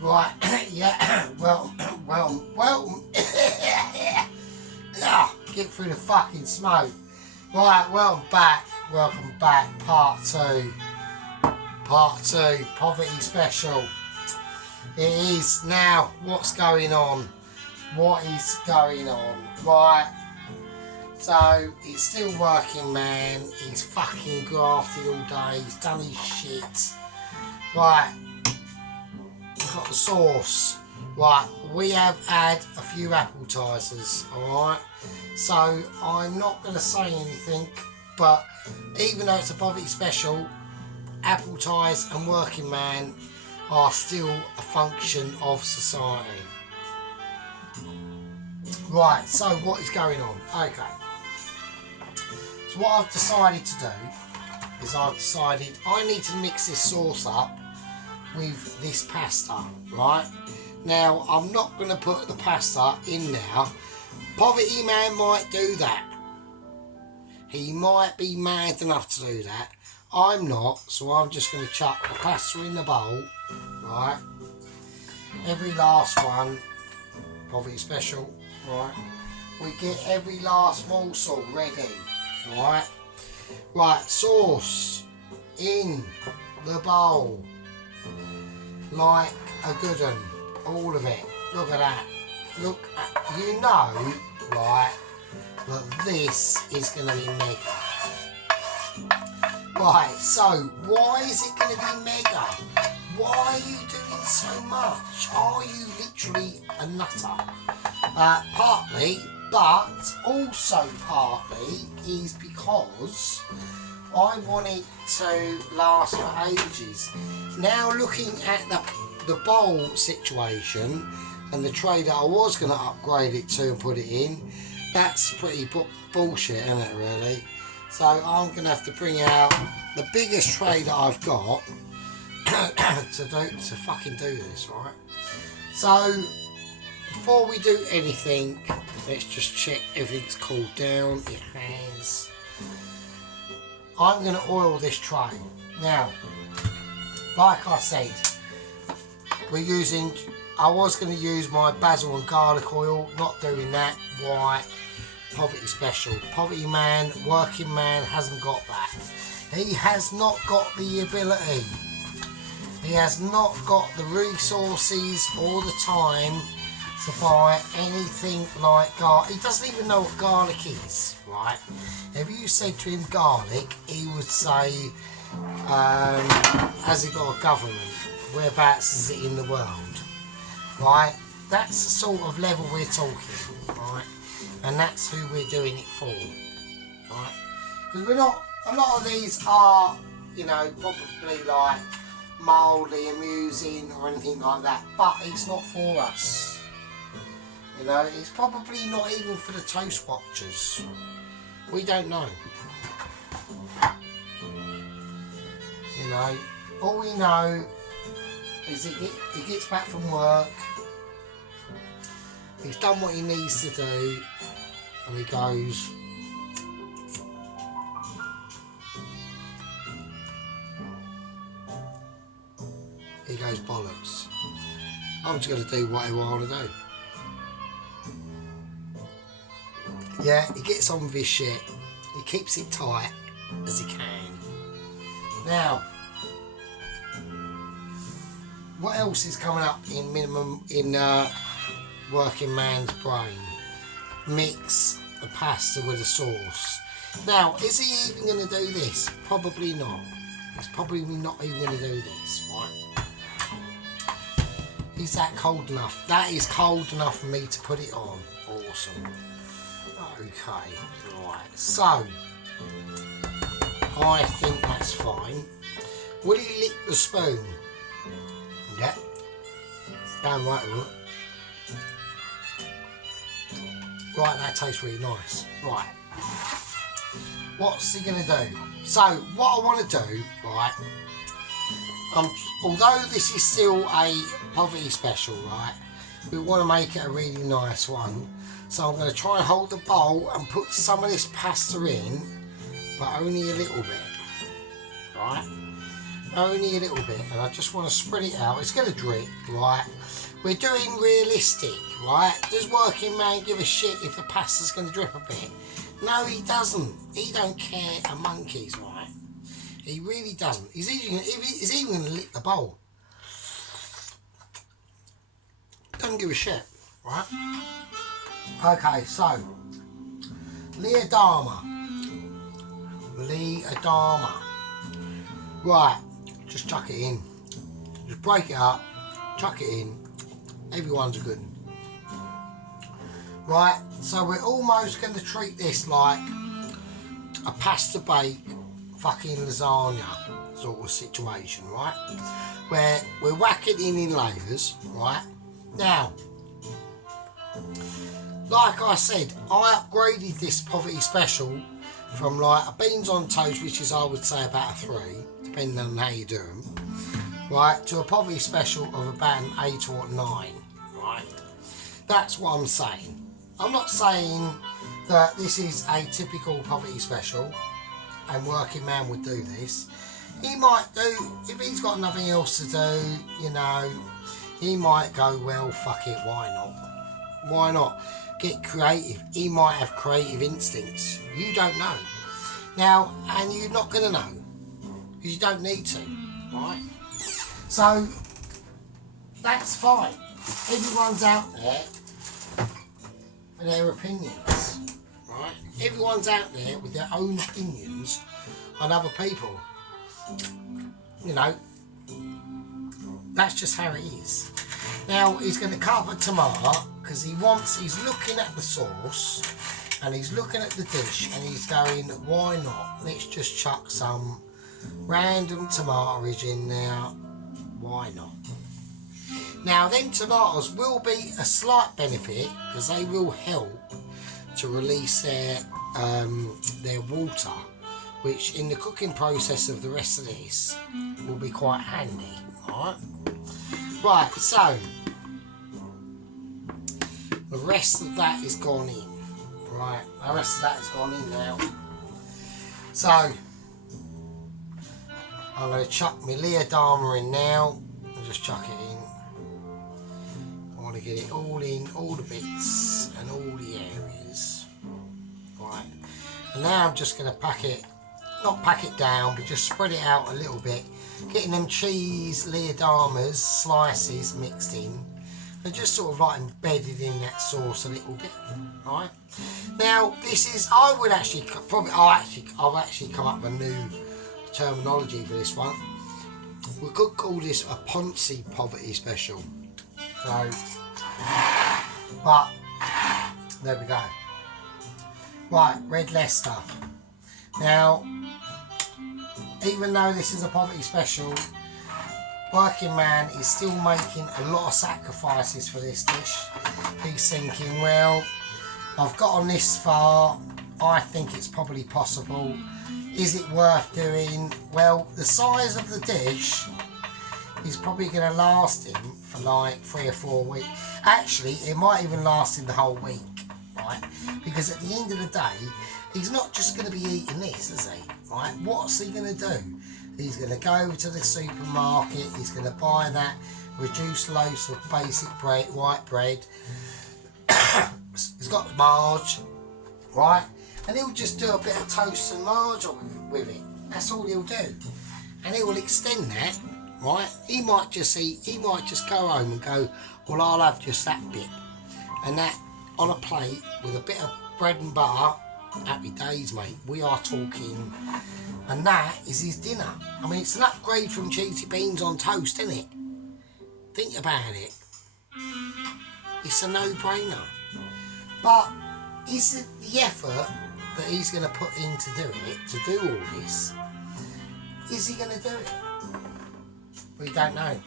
Right, yeah, well, get through the fucking smoke. Right, welcome back, part two, poverty special. It is now, what's going on? What is going on? Right, so he's still working, man. He's fucking grafted all day, he's done his shit. Right, we've got the sauce. Right, we have had a few appetizers, alright? So I'm not going to say anything, but even though it's a poverty special, appetizer and working man are still a function of society. Right, so what is going on? Okay. So what I've decided to do is I need to mix this sauce up with this pasta, right? Now, I'm not going to put the pasta in now. Poverty man might do that. He might be mad enough to do that. I'm not, so I'm just going to chuck the pasta in the bowl, right? Every last one, poverty special, right? We get every last morsel ready, right? Right, sauce in the bowl, like a good one. All of it. Look at that. Look at, you know, right, that this is going to be mega. Right, so why is it going to be mega? Why are you doing so much? Are you literally a nutter? Partly, but also partly is because I want it to last for ages. Now looking at the bowl situation and the tray that I was going to upgrade it to and put it in, that's pretty bullshit, isn't it, really? So I'm going to have to bring out the biggest tray that I've got to fucking do this, right? So before we do anything, let's just check everything's cooled down. It has. I'm going to oil this tray. Now, like I said, I was going to use my basil and garlic oil, not doing that. Why? Poverty special. Poverty man, working man hasn't got that. He has not got the ability. He has not got the resources or the time to buy anything like garlic. He doesn't even know what garlic is, right? If you said to him garlic, he would say, has it got a government? Whereabouts is it in the world? Right? That's the sort of level we're talking, right? And that's who we're doing it for, right? Because we're not, a lot of these are, you know, probably like mildly amusing or anything like that, but it's not for us. You know, it's probably not even for the toast watchers. We don't know. You know, all we know is he gets back from work, he's done what he needs to do, and he goes, bollocks. I'm just going to do what I want to do. Yeah, he gets on with his shit, he keeps it tight as he can. Now, what else is coming up in working man's brain? Mix the pasta with the sauce. Now, is he even going to do this? Probably not. He's probably not even going to do this, right? Is that cold enough? That is cold enough for me to put it on. Awesome. Okay, right. So, I think that's fine. Will he lick the spoon? Yeah. Damn right with it. Right, that tastes really nice. Right. What's he going to do? So, what I want to do, right, although this is still a poverty special, right, we want to make it a really nice one. So I'm going to try and hold the bowl and put some of this pasta in, but only a little bit, right? only a little bit, and I just want to spread it out. It's going to drip, right? We're doing realistic, right? Does working man give a shit if the pasta's going to drip a bit? No, he doesn't. He don't care a monkey's, right? He really doesn't. He's even going to lick the bowl. Doesn't give a shit, right? Okay, so Leodama. Right, just chuck it in. Just break it up, chuck it in. Everyone's good. Right, so we're almost going to treat this like a pasta bake fucking lasagna sort of situation, right? Where we're whacking in layers, right? Now, like I said, I upgraded this poverty special from like a beans on toast, which is I would say about a 3, depending on how you do them, right, to a poverty special of about an 8 or 9, right? That's what I'm saying. I'm not saying that this is a typical poverty special and working man would do this. He might do, if he's got nothing else to do, you know, he might go, well, fuck it, why not? Why not? Get creative. He might have creative instincts. You don't know. Now, and you're not going to know, because you don't need to, right? So, that's fine. Everyone's out there for their opinions, right? Everyone's out there with their own opinions on other people. You know, that's just how it is. Now, he's going to cut up a tomato because he's looking at the sauce and he's looking at the dish and he's going, why not? Let's just chuck some random tomatoes in there. Why not? Now, them tomatoes will be a slight benefit because they will help to release their water, which in the cooking process of the rest of this will be quite handy. Alright? Right, so the rest of that is gone in. Right, the rest of that is gone in now. So I'm going to chuck my Leodama in now. I'll just chuck it in. I want to get it all in, all the bits and all the areas. Right, and now I'm just going to not pack it down, but just spread it out a little bit, getting them cheese Leodamas slices mixed in and just sort of like embedded in that sauce a little bit. Right, now this is, I've actually come up with a new terminology for this one. We could call this a Ponzi poverty special. So, but there we go. Right, Red Leicester. Now, even though this is a poverty special, working man is still making a lot of sacrifices for this dish. He's thinking, well, I've got on this far, I think it's probably possible. Is it worth doing? Well, the size of the dish is probably going to last him for like 3 or 4 weeks. Actually, it might even last him the whole week, right? Because at the end of the day, he's not just going to be eating this, is he? Right? What's he going to do? He's going to go to the supermarket, he's going to buy that reduced loaf of basic bread, white bread. He's got marge, right? And he'll just do a bit of toast and marge with it. That's all he'll do. And he will extend that, right? He might just go home and go, well, I'll have just that bit. And that on a plate with a bit of bread and butter. Happy days, mate. We are talking. And that is his dinner. I mean, it's an upgrade from cheesy beans on toast, isn't it? Think about it. It's a no-brainer. But is it the effort that he's going to put in to do all this, is he going to do it? We don't know.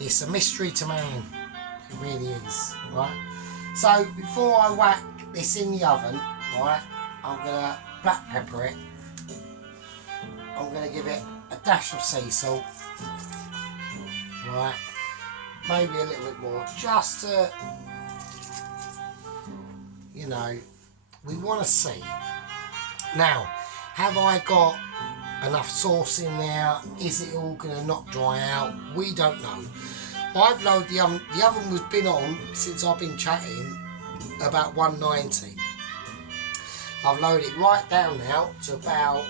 It's a mystery to man. It really is, right? So before I whack this in the oven, right, I'm going to black pepper it. I'm going to give it a dash of sea salt, right, maybe a little bit more, just to, you know, we want to see. Now, have I got enough sauce in there? Is it all going to not dry out? We don't know. I've lowered the oven. The oven has been on since I've been chatting about 190. I've lowered it right down now to about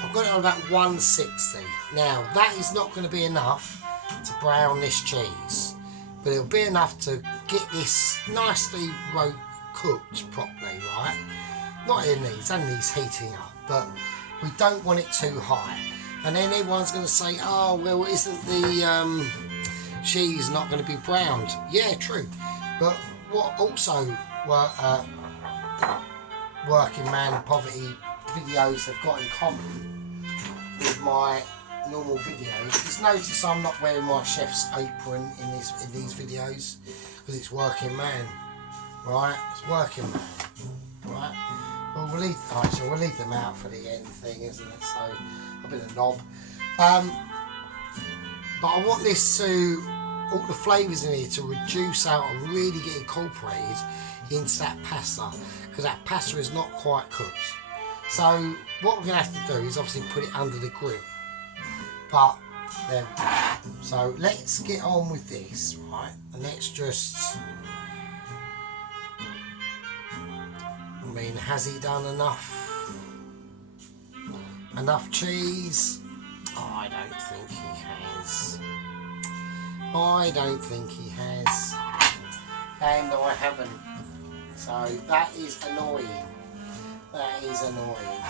I've got it on about 160. Now that is not going to be enough to brown this cheese, but it'll be enough to get this nicely cooked properly, right? Not in these, only these heating up, but we don't want it too high. And then everyone's going to say, oh well, isn't the cheese not going to be browned? Yeah, true. But what also working man poverty videos have got in common with my normal videos is notice I'm not wearing my chef's apron in these videos because it's working man, right? It's working man, right? Well, we'll leave them out for the end thing, isn't it? So I've been a knob, but I want this to all the flavours in here to reduce out and really get incorporated into that pasta, because that pasta is not quite cooked. So what we're going to have to do is obviously put it under the grill. But there we go. So let's get on with this, right? And let's just, I mean, has he done enough cheese? Oh, I don't think he has. I don't think he has. And I haven't. So that is annoying. That is annoying.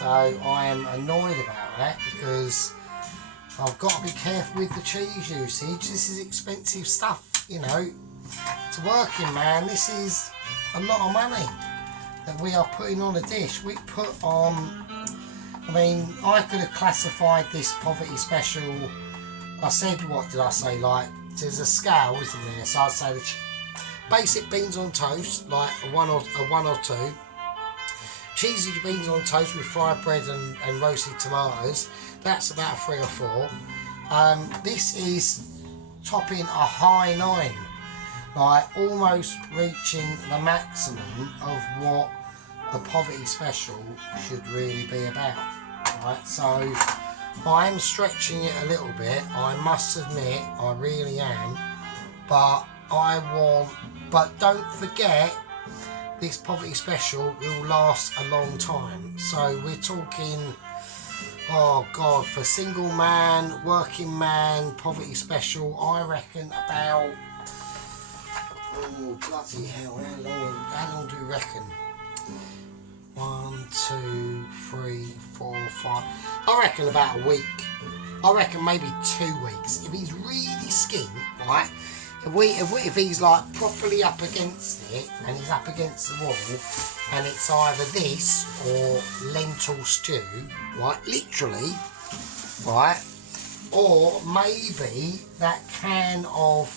So I am annoyed about that because I've got to be careful with the cheese usage. This is expensive stuff, you know. To working man, this is a lot of money that we are putting on a dish. We put on, I mean, I could have classified this poverty special. I said, what did I say? Like, there's a scale, isn't there? So I'd say the basic beans on toast, like a one or two. Cheesy beans on toast with fried bread and roasted tomatoes. That's about a 3 or 4. This is topping a high 9, like almost reaching the maximum of what the poverty special should really be about. Right, so I am stretching it a little bit. I must admit, I really am. But but don't forget, this poverty special will last a long time. So we're talking, oh God, for single man, working man, poverty special, I reckon about, oh bloody hell, how long do you reckon? 1, 2, 3, 4, 5, I reckon about a week. I reckon maybe 2 weeks. If he's really skint, right? If he's like properly up against it and he's up against the wall and it's either this or lentil stew, right, literally, right, or maybe that can of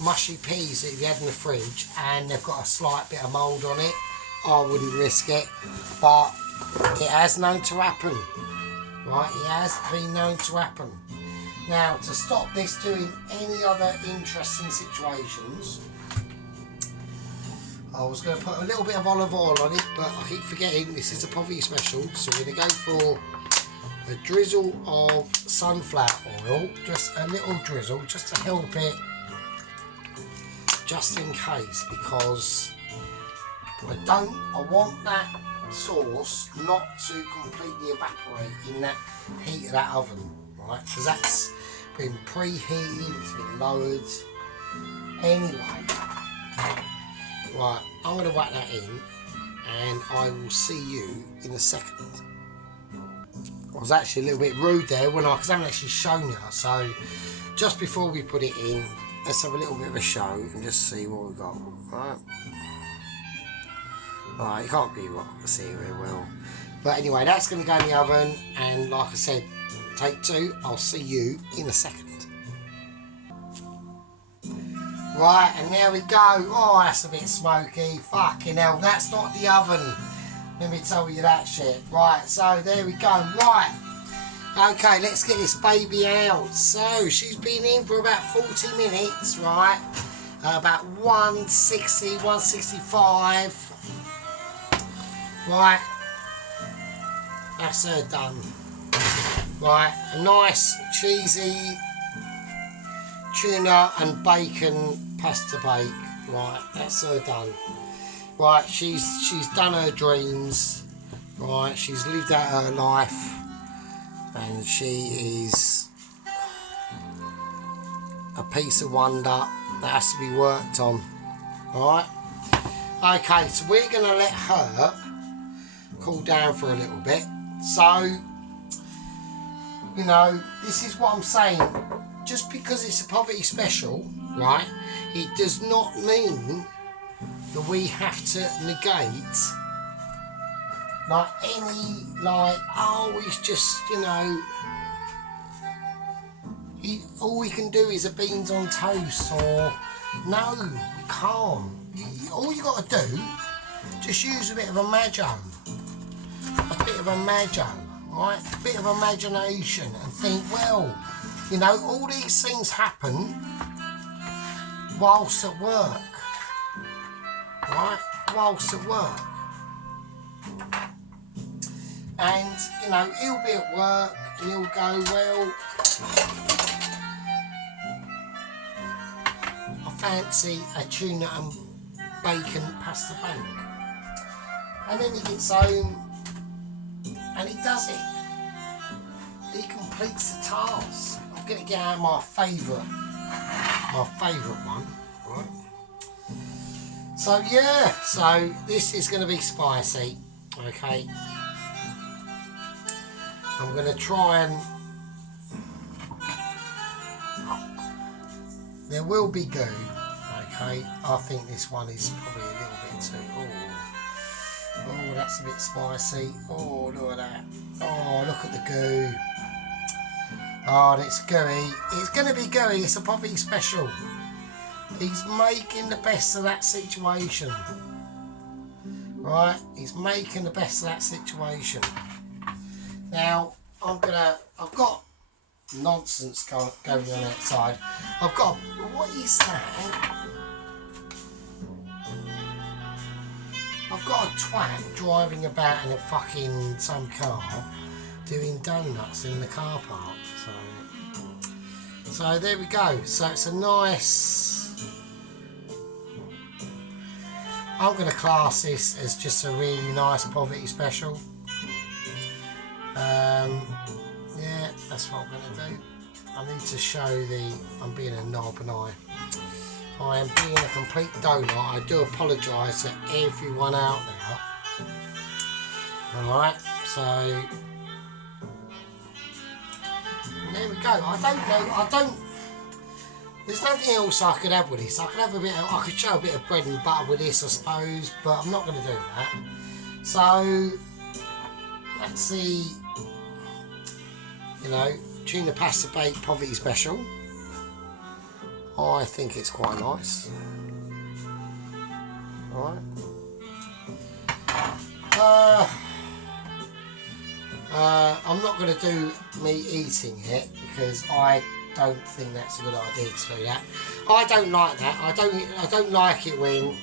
mushy peas that you had in the fridge and they've got a slight bit of mould on it, I wouldn't risk it, but it has known to happen, right, it has been known to happen. Now, to stop this doing any other interesting situations, I was going to put a little bit of olive oil on it, but I keep forgetting this is a poverty special, so we're going to go for a drizzle of sunflower oil, just a little drizzle, just to help it, just in case, because I want that sauce not to completely evaporate in that heat of that oven. Right, because that's been preheated, it's been lowered. Anyway, right, I'm going to whack that in and I will see you in a second. I was actually a little bit rude there because I haven't actually shown you. So just before we put it in, let's have a little bit of a show and just see what we've got. Right, you can't be right, see it very well. But anyway, that's going to go in the oven, and like I said, take 2, I'll see you in a second. Right, and there we go. Oh, that's a bit smoky. Fucking hell, that's not the oven. Let me tell you that shit. Right, so there we go. Right. Okay, let's get this baby out. So, she's been in for about 40 minutes, right? About 160, 165. Right. That's her done. Right, a nice cheesy tuna and bacon pasta bake. Right, that's her done. Right, she's done her dreams. Right, she's lived out her life, and she is a piece of wonder that has to be worked on. Alright? Okay, so we're going to let her cool down for a little bit. So, you know, this is what I'm saying. Just because it's a poverty special, right, it does not mean that we have to negate, like, any, like, oh, it's just, you know, all we can do is a beans on toast, or, no, you can't. All you got to do, just use a bit of imagination, right, a bit of imagination, and think, well, you know, all these things happen whilst at work, right, whilst at work. And, you know, he'll be at work and he'll go, well, I fancy a tuna and bacon pasta bake. And then he gets home and he does it. He completes the task. I'm going to get out my favourite one, right? So yeah, so this is going to be spicy, okay? I'm going to try and, there will be goo, okay? I think this one is probably a little bit too, oh, that's a bit spicy. Oh, look at that. Oh, look at the goo. Oh, it's gooey. It's going to be gooey. It's a poverty special. He's making the best of that situation. Right? He's making the best of that situation. Now, I've got nonsense going on outside. What is that? I've got a twat driving about in a fucking some car doing donuts in the car park. So there we go. So it's a nice, I'm going to class this as just a really nice poverty special. Yeah, that's what I'm going to do. I need to show I'm being a knob, and I am being a complete donut. I do apologise to everyone out there. Alright, so there we go. There's nothing else I could have with this. I could show a bit of bread and butter with this, I suppose, but I'm not going to do that. So let's see, you know, tuna pasta bake poverty special. I think it's quite nice. Alright. I'm not going to do me eating it because I don't think that's a good idea to do that. I don't like that. I don't like it when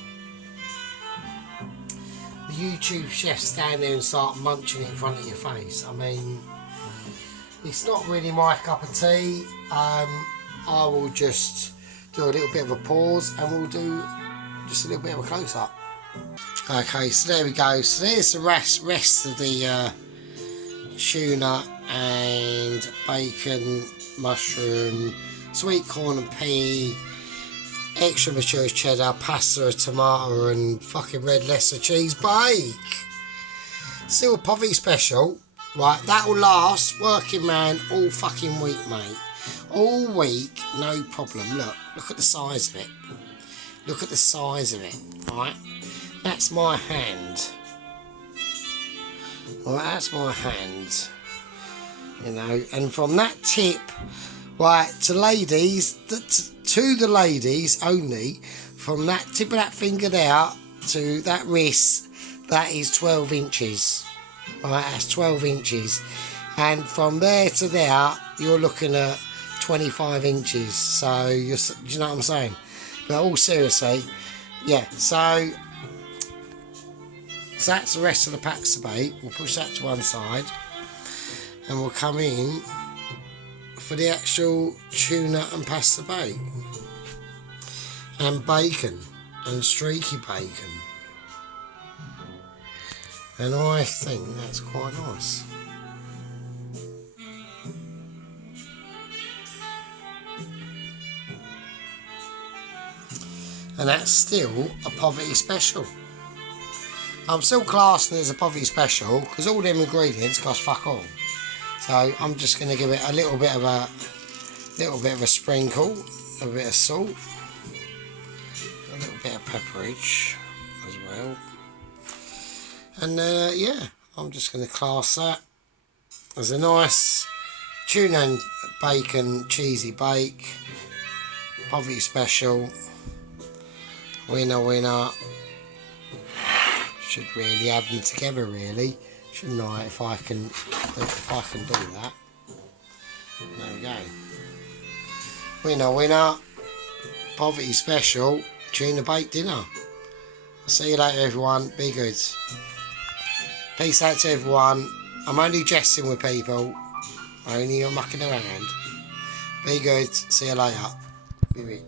the YouTube chefs stand there and start munching it in front of your face. I mean, it's not really my cup of tea. I will just do a little bit of a pause and we'll do just a little bit of a close-up. Okay, so there we go. So there's the rest of the tuna and bacon, mushroom, sweet corn and pea, extra mature cheddar, pasta, tomato and fucking red Leicester cheese bake. Still a poverty special. Right, that'll last, working man, all fucking week, mate. All week, no problem. Look at the size of it. Look at the size of it, right? That's my hand. Right, that's my hand. You know, and from that tip, right, to ladies, to the ladies only, from that tip of that finger there to that wrist, that is 12 inches. Right, that's 12 inches. And from there to there, you're looking at 25 inches. So, do you know what I'm saying? But all seriously, yeah, so that's the rest of the pasta bake. We'll push that to one side. and we'll come in for the actual tuna and pasta bake. And bacon, and streaky bacon. And I think that's quite nice. And that's still a poverty special. I'm still classing it as a poverty special because all them ingredients cost fuck all. So I'm just going to give it a little bit of a sprinkle, a bit of salt, a little bit of pepperage as well. And yeah, I'm just going to class that as a nice tuna and bacon cheesy bake, poverty special. Winner, winner. Should really have them together, really, shouldn't I? If I can do that. There we go. Winner, winner. Poverty special. Tuna baked dinner. I'll see you later, everyone. Be good. Peace out to everyone. I'm only jesting with people. Only mucking around. Be good. See you later. Be